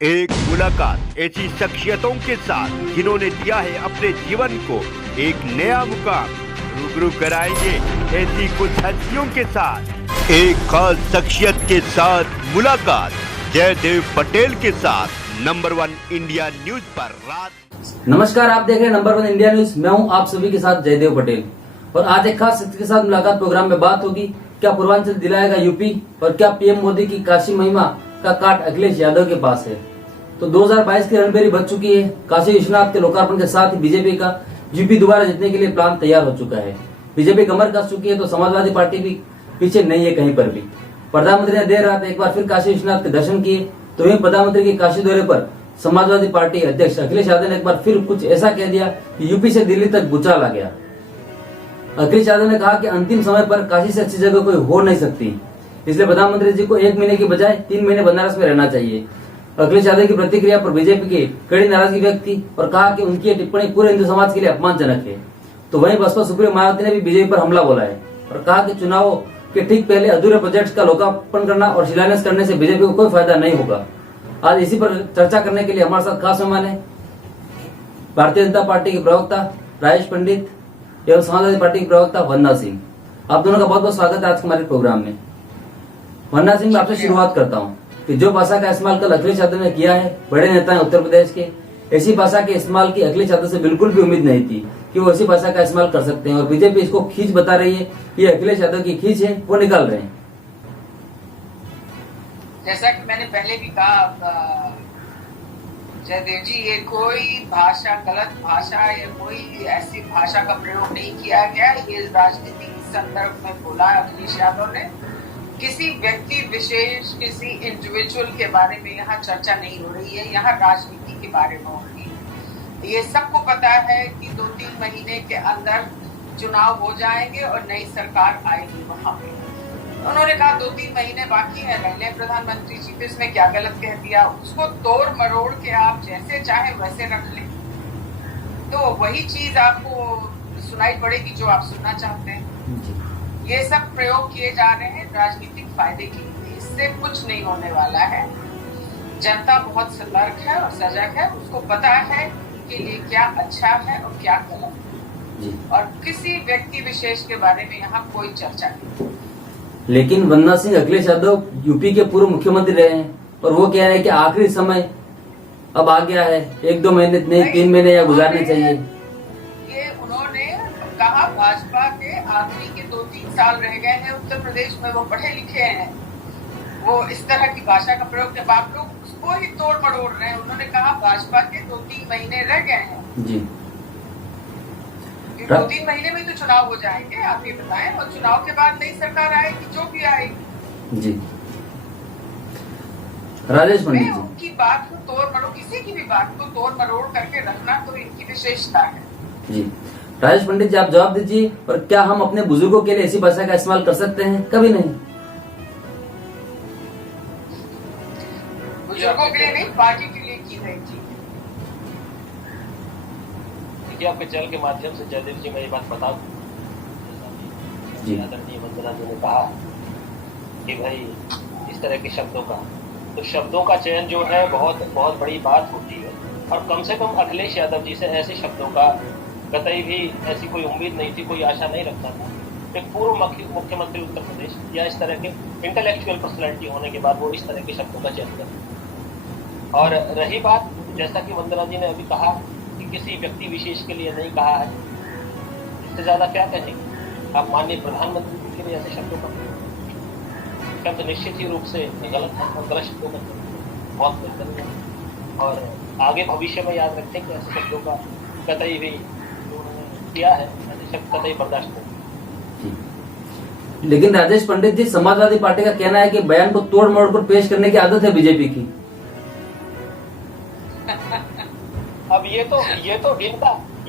एक मुलाकात ऐसी शख्सियतों के साथ जिन्होंने दिया है अपने जीवन को एक नया मुकाम। रूबरू कराएंगे ऐसी कुछ हस्तियों के साथ एक खास शख्सियत के साथ मुलाकात जयदेव पटेल के साथ नंबर 1 इंडिया न्यूज पर रात। नमस्कार, आप देख रहे हैं नंबर 1 इंडिया न्यूज। मैं हूं आप सभी के साथ जयदेव पटेल और आज एक खास शख्स के साथ मुलाकात प्रोग्राम में बात होगी। क्या पूर्वांचल दिलाएगा यूपी और क्या पीएम मोदी की काशी महिमा का काट अखिलेश यादव के पास है। तो 2022 की रणबेरी बच चुकी है। काशी विश्वनाथ के लोकार्पण के साथ ही बीजेपी का यूपी दोबारा जीतने के लिए प्लान तैयार हो चुका है। बीजेपी कमर कस चुकी है तो समाजवादी पार्टी भी पीछे नहीं है कहीं पर भी। प्रधानमंत्री ने देर रात एक बार फिर काशी विश्वनाथ के दर्शन किए तो वहीं प्रधानमंत्री के काशी दौरे पर समाजवादी पार्टी अध्यक्ष अखिलेश यादव ने एक बार फिर कुछ ऐसा कह दिया कि यूपी से दिल्ली तक भूचाल आ गया। अखिलेश यादव ने कहा कि अंतिम समय पर काशी से अच्छी जगह कोई हो नहीं सकती, इसलिए प्रधानमंत्री जी को 1 महीने की बजाय 3 महीने बनारस में रहना चाहिए। अखिलेश यादव की प्रतिक्रिया पर बीजेपी की कड़ी नाराजगी व्यक्त की और कहा कि उनकी टिप्पणी पूरे हिंदू समाज के लिए अपमानजनक है। तो वहीं बसपा सुप्रीमो मायावती ने भी बीजेपी पर हमला बोला है और कहा कि चुनावों के ठीक पहले अधूरे प्रोजेक्ट्स का लोकार्पण करना और शिलान्यास करने से बीजेपी को कोई फायदा नहीं होगा। आज इसी पर चर्चा करने के लिए हमारे साथ खास मेहमान है भारतीय जनता पार्टी के प्रवक्ता राजेश पंडित एवं समाजवादी पार्टी के प्रवक्ता वंदना सिंह। आप दोनों का बहुत बहुत स्वागत है आज के हमारे प्रोग्राम में। वंदना सिंह, मैं आपसे शुरुआत करता हूँ कि जो भाषा का इस्तेमाल कल अखिलेश यादव ने किया है, बड़े नेता हैं उत्तर प्रदेश के, ऐसी भाषा के इस्तेमाल की अखिलेश यादव से बिल्कुल भी उम्मीद नहीं थी कि वो ऐसी भाषा का इस्तेमाल कर सकते हैं और बीजेपी इसको खींच बता रही है कि अखिलेश यादव की खींच है, वो निकाल रहे हैं। जैसा कि मैंने पहले भी कहा जयदेव जी, ये कोई भाषा गलत भाषा या कोई ऐसी भाषा का प्रयोग नहीं किया गया। ये राजनीति संदर्भ में बोला अखिलेश यादव ने। किसी व्यक्ति विशेष, किसी इंडिविजुअल के बारे में यहाँ चर्चा नहीं हो रही है, यहाँ राजनीति के बारे में हो रही है। ये सबको पता है कि 2-3 महीने के अंदर चुनाव हो जाएंगे और नई सरकार आएगी वहां पे। उन्होंने कहा 2-3 महीने बाकी है, रह ले प्रधानमंत्री जी, तो इसमें क्या गलत कह दिया। उसको तोड़ मरोड़ के आप जैसे चाहे वैसे रख ले तो वही चीज आपको सुनाई पड़ेगी जो आप सुनना चाहते हैं। ये सब प्रयोग किए जा रहे हैं राजनीतिक फायदे के लिए, इससे कुछ नहीं होने वाला है। जनता बहुत सतर्क है और सजग है, उसको पता है कि ये क्या अच्छा है और क्या गलत है और किसी व्यक्ति विशेष के बारे में यहाँ कोई चर्चा नहीं। लेकिन वंदना सिंह, अखिलेश यादव यूपी के पूर्व मुख्यमंत्री रहे हैं और वो कह रहे हैं कि आखिरी समय अब आ गया है, 1-2 महीने नहीं 3 महीने या गुजारने चाहिए। ये उन्होंने कहा भाजपा के आखिरी के 2-3 साल रह गए हैं उत्तर प्रदेश में, वो पढ़े लिखे हैं, वो इस तरह की भाषा का प्रयोग जब आप लोग उसको ही तोड़ मरोड़ रहे हैं। उन्होंने कहा भाजपा के 2-3 महीने रह गए हैं जी, 2-3 महीने में तो चुनाव हो जाएंगे, आप ये बताएं, और चुनाव के बाद नई सरकार आएगी जो भी आएगी जी। राजेश पंडित जी, उनकी बात को तोड़ मरोड़, किसी की भी बात को तोड़ मरोड़ करके रखना तो इनकी विशेषता है जी। राजेश पंडित जी, आप जवाब दीजिए, और क्या हम अपने बुजुर्गों के लिए ऐसी भाषा का इस्तेमाल कर सकते हैं? कभी नहीं। बुजुर्गों के लिए नहीं, पार्टी के लिए की गई थी। देखिए, आपके चैनल के माध्यम से जयदेव जी मैं ये बात बता दूं, आदरणीय वंदना जी ने कहा कि भाई इस तरह के शब्दों का, तो शब्दों का चयन जो है बहुत बहुत बड़ी बात होती है और कम से कम अखिलेश यादव जी से ऐसे शब्दों का कतई भी ऐसी कोई उम्मीद नहीं थी, कोई आशा नहीं रखता था। एक पूर्व मुख्यमंत्री उत्तर प्रदेश या इस तरह के इंटेलेक्चुअल पर्सनैलिटी होने के बाद वो इस तरह के शब्दों का चयन करते। और रही बात, जैसा कि वंदना जी ने अभी कहा कि किसी व्यक्ति विशेष के लिए नहीं कहा है, इससे ज्यादा क्या कहेंगे। आप माननीय प्रधानमंत्री जी के लिए ऐसे शब्दों का शब्द निश्चित ही रूप से गलत है और गलत शब्दों का बहुत बेहतर है और आगे भविष्य में याद रखें कि ऐसे शब्दों का कतई भी किया है, ऐसे शब्द कतई बर्दाश्त नहीं। लेकिन राजेश पंडित जी, समाजवादी पार्टी का कहना है कि बयान को तोड़ मोड़ कर पेश करने की आदत है बीजेपी की। अब ये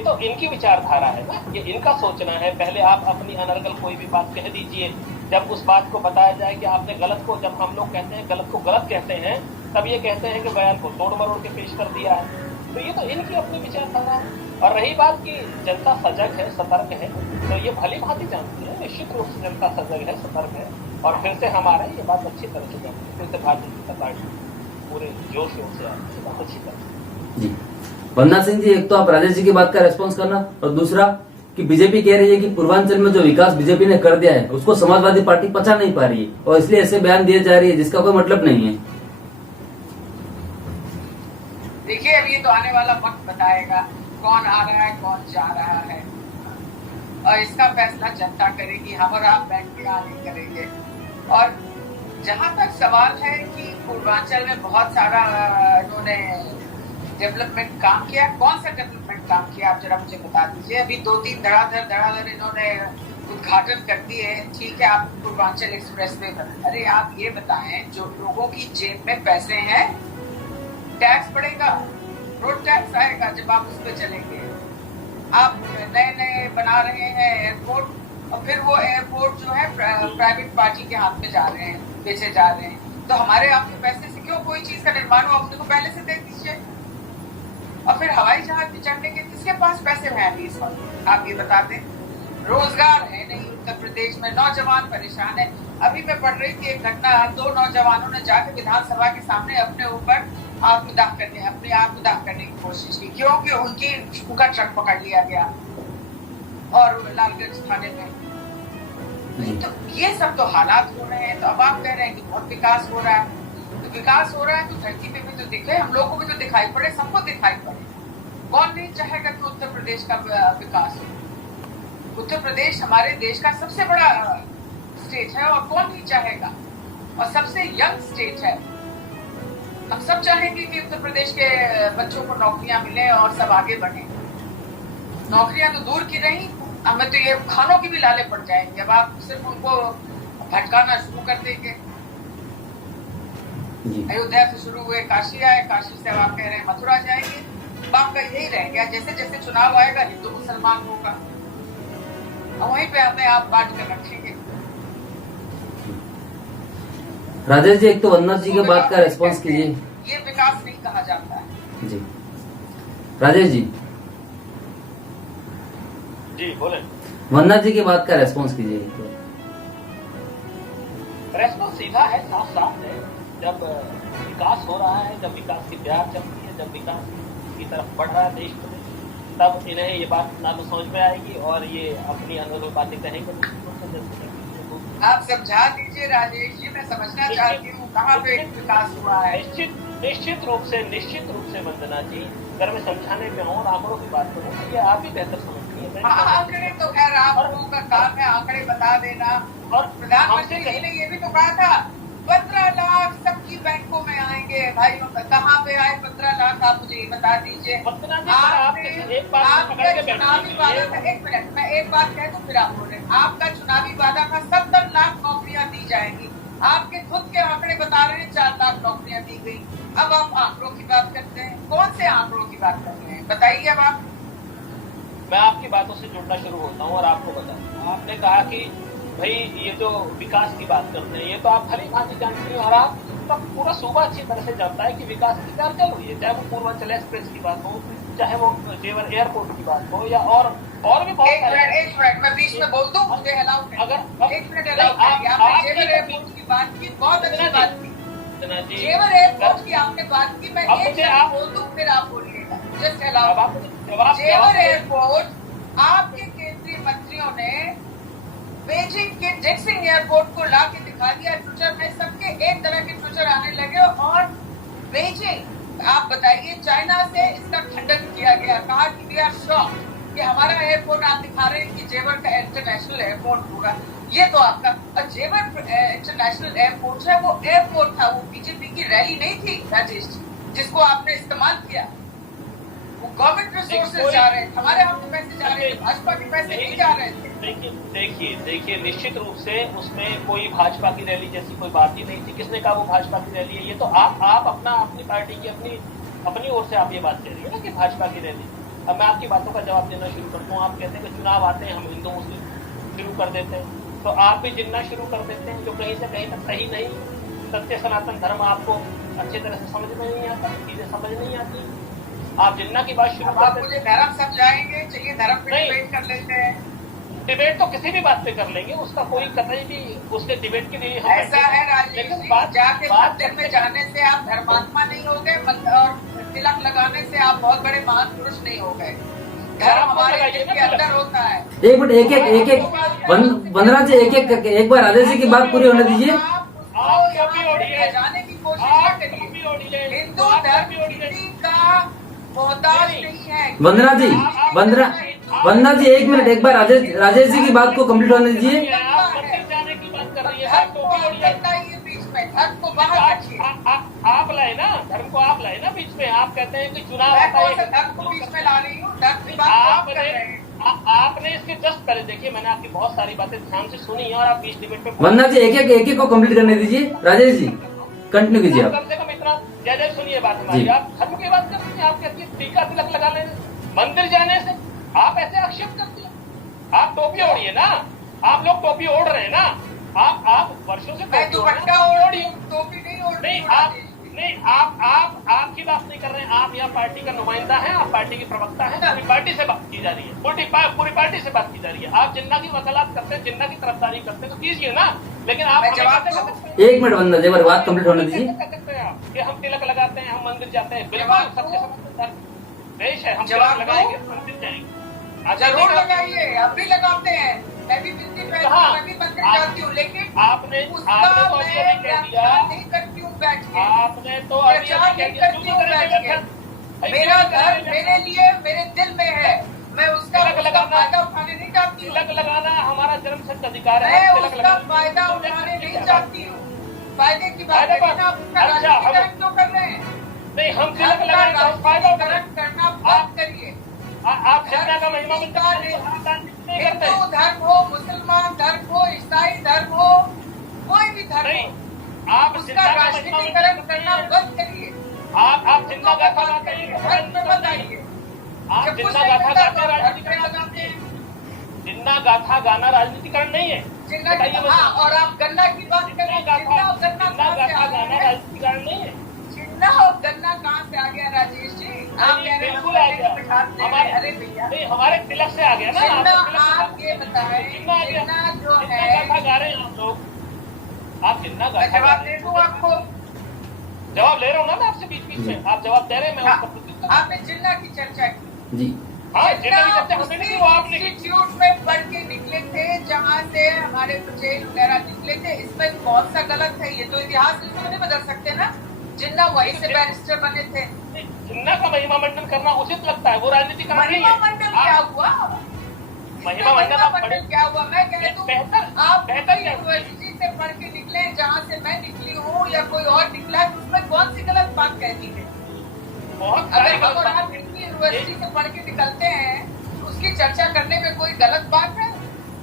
तो इनकी विचारधारा है ना, ये इनका सोचना है। पहले आप अपनी अनर्गल कोई भी बात कह दीजिए, जब उस बात को बताया जाए कि आपने गलत को, जब हम लोग कहते हैं गलत को गलत कहते हैं, तब ये कहते हैं कि बयान को तोड़ मरोड़ के पेश कर दिया है। तो ये तो इनकी अपनी विचारधारा है। और रही बात की जनता सजग है, सतर्क है, तो ये भली भांति जानती है, निश्चित रूप से जनता सजग है, सतर्क है और फिर से हमारे ये बात अच्छी तरह से जानती है, फिर से भारतीय जनता पार्टी पूरे जोश शोर से आते हैं, बहुत अच्छी बात। जी वंदना सिंह जी, एक तो आप राजेश जी की बात का रेस्पॉन्स करना, और दूसरा कि बीजेपी कह रही है कि पूर्वांचल में जो विकास बीजेपी ने कर दिया है उसको समाजवादी पार्टी पचा नहीं पा रही है और इसलिए ऐसे बयान दिए जा रही है जिसका कोई मतलब नहीं है। देखिए अब ये तो आने वाला वक्त बताएगा कौन आ रहा है कौन जा रहा है, और इसका फैसला जनता करेगी, हम और आप बैठ के आगे करेंगे। और जहां तक सवाल है कि पूर्वांचल में बहुत सारा इन्होंने डेवलपमेंट काम किया, कौन सा डेवलपमेंट काम किया आप जरा मुझे बता दीजिए। अभी 2-3 धड़ाधड़ इन्होंने उद्घाटन कर दिए, ठीक है, आप पूर्वांचल एक्सप्रेस वे, अरे आप ये बताएं जो लोगों की जेब में पैसे हैं, टैक्स बढ़ेगा, रोड टैक्स आएगा जब आप उस पर चलेंगे। आप नए बना रहे हैं एयरपोर्ट और फिर वो एयरपोर्ट जो है प्राइवेट पार्टी के हाथ में जा रहे हैं, बेचे जा रहे हैं, तो हमारे आपके पैसे से क्यों कोई चीज का निर्माण हो, अपने को पहले से दे दीजिए। और फिर हवाई जहाज में चढ़ने के किसके पास पैसे हैं अभी इस वक्त, आप ये बता दें। रोजगार है नहीं उत्तर प्रदेश में, नौजवान परेशान है। अभी मैं पढ़ रही थी एक घटना, 2 नौजवानों ने जाकर विधानसभा के सामने अपने ऊपर अपने आत्मदाह करने की कोशिश की, क्योंकि उनका ट्रक पकड़ लिया गया और लालगंज थाने में। तो ये सब तो हालात हो रहे हैं। तो अब आप कह रहे हैं कि बहुत विकास हो रहा है, तो विकास हो रहा है तो धरती पे भी तो दिखे, हम लोगों को भी तो दिखाई पड़े, सबको दिखाई पड़े। कौन नहीं चाहेगा कि उत्तर प्रदेश का विकास हो। उत्तर प्रदेश हमारे देश का सबसे बड़ा स्टेट है और कौन नहीं चाहेगा, और सबसे यंग स्टेट है। हम सब चाहेंगे कि उत्तर प्रदेश के बच्चों को नौकरियां मिले और सब आगे बढ़े। नौकरियां तो दूर की रही, हमें तो ये खानों की भी लाले पड़ जाएंगे अब आप सिर्फ उनको भटकाना शुरू कर देंगे। अयोध्या से शुरू हुए काशी आए, काशी से अब आप कह रहे हैं मथुरा जाएंगे। बाप का यही रह गया, जैसे जैसे चुनाव आएगा हिंदू मुसलमान होगा, और वहीं पे हमें आप बांट कर रखेंगे। राजेश जी, एक तो वंदना जी की बात का रेस्पॉन्स कीजिए। ये विकास नहीं कहा जाता है। जी राजेश जी, जी बोले। वंदना जी की बात का रेस्पॉन्स कीजिए। रेस्पॉन्स सीधा है, साफ साफ है। जब विकास हो रहा है, जब विकास की प्यार चल रही है, जब विकास की तरफ बढ़ रहा है देश में, तब इन्हें ये बात ना तो समझ में आएगी और ये अपनी अनुभव बातें कहेंगे। आप समझा दीजिए राजेश जी, मैं समझना चाहती हूँ कहाँ पे विकास हुआ है। निश्चित रूप से वंदना जी, अगर मैं समझाने पे हूँ और आंकड़ों की बात करूँ तो ये आप ही बेहतर समझती है। आंकड़े तो खैर आप लोगों का काम है आंकड़े बता देना। और प्रधानमंत्री जी ने ये भी तो कहा था 15 लाख सबकी बैंकों में आएंगे। भाई कहाँ पे आए 15 लाख, आप मुझे ये बता दीजिए। आपका चुनावी वादा था, एक मिनट मैं एक बात कह दूं फिर आप बोल रहे हैं। आपका चुनावी वादा था 70 लाख नौकरियां दी जाएंगी, आपके खुद के आंकड़े बता रहे हैं 4 लाख नौकरियां दी गई। अब आप आंकड़ों की बात करते हैं, कौन से आंकड़ों की बात कर रहे हैं बताइए। अब आप, मैं आपकी बातों से जुड़ना शुरू होता हूँ और आपको बताऊँ। आपने कहा कि भाई ये जो विकास की बात करते हैं ये तो आप भली भांति जानती हैं और आपका पूरा सूबा अच्छी तरह से जानता है कि विकास की क्या चल रही है, चाहे वो पूर्वांचल एक्सप्रेस की बात हो, चाहे वो जेवर एयरपोर्ट की बात हो, या और भी बहुत। एक मिनट मैं बीच में बोल दूं, मुझे अलाउ अगर एक मिनट अलाउ करिए। आपने जेवर एयरपोर्ट की बात की, बहुत अच्छी बात की। जेवर एयरपोर्ट की आपने बात की, मैं एक मिनट बोल दूं फिर आप बोलिएगा। Just allow. जेवर एयरपोर्ट आपके केंद्रीय मंत्रियों ने बेजिंग के डेक्सिंग एयरपोर्ट को ला के दिखा दिया ट्विटर में, सबके एक तरह के ट्विटर आने लगे। और बेजिंग, आप बताइए, चाइना से इसका खंडन किया गया, कहा कि वी आर शॉक्ड कि हमारा एयरपोर्ट आप दिखा रहे हैं कि जेवर का इंटरनेशनल एयरपोर्ट होगा। ये तो आपका जेवर इंटरनेशनल एयरपोर्ट है, वो एयरपोर्ट था, वो बीजेपी की रैली नहीं थी राजेश जी, जिसको आपने इस्तेमाल किया। वो गवर्नमेंट रिसोर्सेज जा रहे थे, हमारे हाथ में पैसे जा रहे थे, भाजपा के पैसे नहीं जा रहे थे। देखिए निश्चित रूप से उसमें कोई भाजपा की रैली जैसी कोई बात ही नहीं थी। किसने कहा वो भाजपा की रैली है? ये तो आप अपनी पार्टी की अपनी ओर से आप ये बात कह रही है ना कि भाजपा की रैली। अब मैं आपकी बातों का जवाब देना शुरू करता हूँ। आप कहते हैं कि चुनाव आते हैं हम हिंदू मुस्लिम शुरू कर देते हैं, तो आप भी जिन्ना शुरू कर देते हैं जो कहीं से कहीं तक सही नहीं। सत्य सनातन धर्म आपको अच्छी तरह से समझ में नहीं आता, चीजें समझ नहीं आती, आप जिन्ना की बात शुरू आप मुझे धर्म समझाएंगे? चलिए धर्म पे डिबेट कर लेते हैं। डिबेट तो किसी भी बात पे कर लेंगे, उसका कोई कतई भी उसके डिबेट के लिए हम ऐसा है राजेश जी, जाके मंदिर में जाने से आप धर्मात्मा नहीं हो गए और तिलक लगाने से आप बहुत बड़े महान पुरुष नहीं हो गए। धर्म हमारे दिल के अंदर होता है। एक मिनट, एक वंदना जी, एक बार राजेश जी की बात पूरी होने दीजिए। जाने की कोशिश न करिए। हिंदू धर्म किसी का मोहताज नहीं है। वंदना जी, एक मिनट, एक बार राजेश जी की बात को कंप्लीट होने दीजिए। जाने की बात कर रही है, धर्म को बाहर रखिए। आप लाए ना धर्म को, आप लाए ना बीच में। आप कहते हैं कि चुनाव धर्म को बीच में ला रही हूँ, धर्म की बात आप कर रहे हैं। आपने इसके जस्ट पहले देखिए, मैंने आपकी बहुत सारी बातें ध्यान से सुनी है और आप बीच डिबेट में वंदना जी एक को कंप्लीट करने दीजिए। राजेश जी कंटिन्यू कीजिए आप। कम से कम इतना जय सुनिए बात हमारी। आप धर्म की बात करते हैं, आप कहती है टीका तिलक लगा लेने, मंदिर जाने से आप ऐसे आक्षेप करते हैं। आप टोपी ओढ़िए ना, आप लोग टोपी ओढ़ रहे हैं ना, आप वर्षों से मैं दुपट्टा ओढ़ी, टोपी नहीं ओढ़ रही। आपकी बात नहीं कर रहे हैं। आप यहाँ पार्टी का नुमाइंदा है, आप पार्टी की प्रवक्ता है, पूरी पार्टी से बात की जा रही है, पूरी पार्टी से बात की जा रही है। आप जिन्ना की वकालत करते हैं, जिन्ना की तरफदारी करते हैं तो कीजिए ना, लेकिन आप एक मिनट वंदना जी, बात कंप्लीट होने दीजिए। कि हम तिलक लगाते हैं, हम मंदिर जाते हैं, बिल्कुल सबसे समझदार देश है, हम तिलक लगाएंगे, मंदिर जाएंगे। जरूर लगाइए, हम भी लगाते हैं, मैं भी मंदिर जाती हूँ, लेकिन आपने तो नहीं करती हूँ बैठ के। आपने तो मेरा घर मेरे लिए मेरे दिल में है, मैं उसका फायदा उठाने नहीं चाहती। तिलक लगाना हमारा जन्मसिद्ध अधिकार है। मैं उसका फायदा उठाने नहीं चाहती हूँ। फायदे की बात राजनीतिकरण क्यों कर रहे हैं? नहीं, हम तिलक लगाना फायदा करना बात करिए। आप जिन्ना का महिमा हिंदू धर्म हो, मुसलमान धर्म हो, ईसाई धर्म हो, कोई भी धर्म हो, आप उसका राजनीतिकरण करना बंद करिए। आप जिन्ना गाथा गाते हैं, धर्म में मत आइए। आप जिन्ना गाथा गाते राजनीतिकरण लगाते हैं। जिन्ना गाथा गाना राजनीतिकरण नहीं है। हाँ, और आप गन्ना की बात कर रहे हैं। जिन्ना गाथा गाना राजनीतिकरण नहीं है। जिन्ना और गन्ना कहाँ से आ गया राजेश जी? आप बिल्कुल आ गया अरे भैया, नहीं, हमारे तिलक से आ गया ना। आप ये बताएं, जिन्ना जो है गा रहे हैं आप लोग, आप जिन्ना गाथा जवाब दे दूं आपको? जवाब ले रहा हूँ ना मैं आपसे बीच में, आप जवाब दे रहे हैं, मैं आपने जिन्ना की चर्चा की जी। हाँ, जिन्ना की चर्चा हमने नहीं की, वो आपने इंस्टीट्यूट में पढ़ के निकले थे, जहाँ से हमारे पटेल वगैरह निकले थे। इसमें कौन सा गलत है? ये तो इतिहास इसमें नहीं बदल सकते ना। जिन्ना वहीं से बैरिस्टर बने थे। जिन्ना का महिमा मंडन करना उचित लगता है, वो राजनीति का महिमा मंडल क्या हुआ? महिमा मंडल क्या हुआ? मैं कह दूं, बेहतर आप यूनिवर्सिटी से पढ़ के निकले, जहाँ से मैं निकली हूँ या कोई और निकला है, उसमें कौन सी गलत बात कहती है? बहुत अगर हम और आप यूनिवर्सिटी से पढ़ के निकलते हैं, उसकी चर्चा करने में कोई गलत बात है?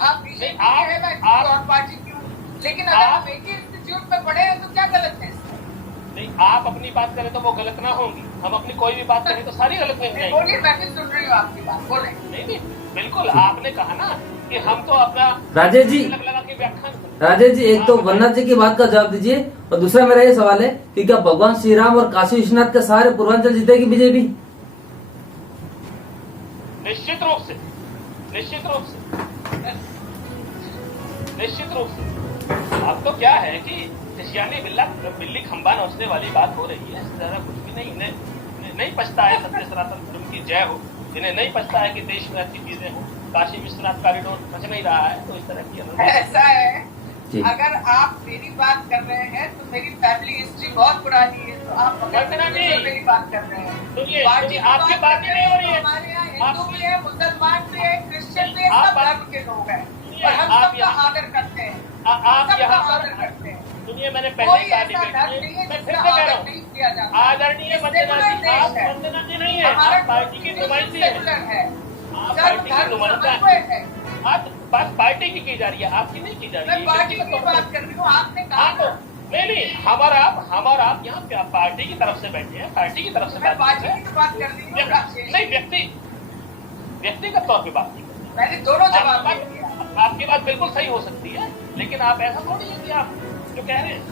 आप बीजेपी है, मैं और पार्टी की हूँ, लेकिन अगर आप एक ही इंस्टीट्यूट में पढ़े हैं तो क्या गलत है? नहीं, आप अपनी बात करें तो वो गलत ना होंगी, हम अपनी कोई भी बात करें तो सारी गलत नहीं जाएंगी। बोलिए, मैं भी सुन रही हूँ आपकी बात, बोले। नहीं, बिल्कुल आपने कहा ना कि हम तो अपना राजेश जी लगा के व्याख्यान। राजेश जी, एक तो वंदना जी की बात का जवाब दीजिए, और दूसरा मेरा ये सवाल है कि क्या भगवान श्री राम और काशी विश्वनाथ के सारे पूर्वांचल जीतेगी बीजेपी? निश्चित रूप से, निश्चित रूप से, निश्चित रूप से। अब तो क्या है कि सियानी बिल्ली खंबा नोचने वाली बात हो रही है, इस तरह कुछ भी नहीं। इन्हें नहीं पछता है सत्य सनातन धर्म की जय हो, इन्हें नहीं पछता है कि देश में अच्छी चीजें हो, काशी विश्वनाथ कॉरिडोर बच नहीं रहा है, तो इस तरह की ऐसा है। अगर आप मेरी बात कर रहे हैं तो मेरी फैमिली हिस्ट्री बहुत पुरानी है, तो आप मेरी बात कर रहे हैं। आपकी बात नहीं हो रही है। हमारे यहाँ हिंदू भी है, मुसलमान भी है, क्रिश्चियन भी है, सब धर्म के लोग हैं, और हम सबका आदर करते हैं। आप यहाँ आदर करते हैं। सुनिए, मैंने पहले कहा मैं फिर से कह रहा हूँ, आदरणीय वंदना जी नहीं है, आप पार्टी की नुमाइंदी है, आप पार्टी की नुमाइंदा है। बात पार्टी की जा रही है, आपकी नहीं की जा रही है। मैं पार्टी की बात कर रही हूँ, आपने कहा तो नहीं, हमारा आप यहाँ पार्टी की तरफ से बैठे हैं, पार्टी की तरफ से बात कर रही हूँ। नहीं, व्यक्तिगत तौर पे बात नहीं, मैंने दोनों जवाब दिए। आपकी बात बिल्कुल सही हो सकती है, लेकिन आप ऐसा थोड़ी है कि आप जो कह रहे हैं।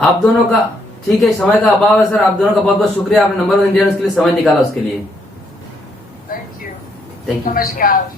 आप दोनों का ठीक है, समय का अभाव है सर, आप दोनों का बहुत बहुत शुक्रिया, आपने नंबर 1 इंडिया न्यूज़ के लिए समय निकाला उसके लिए। थैंक यू, थैंक यू, नमस्कार।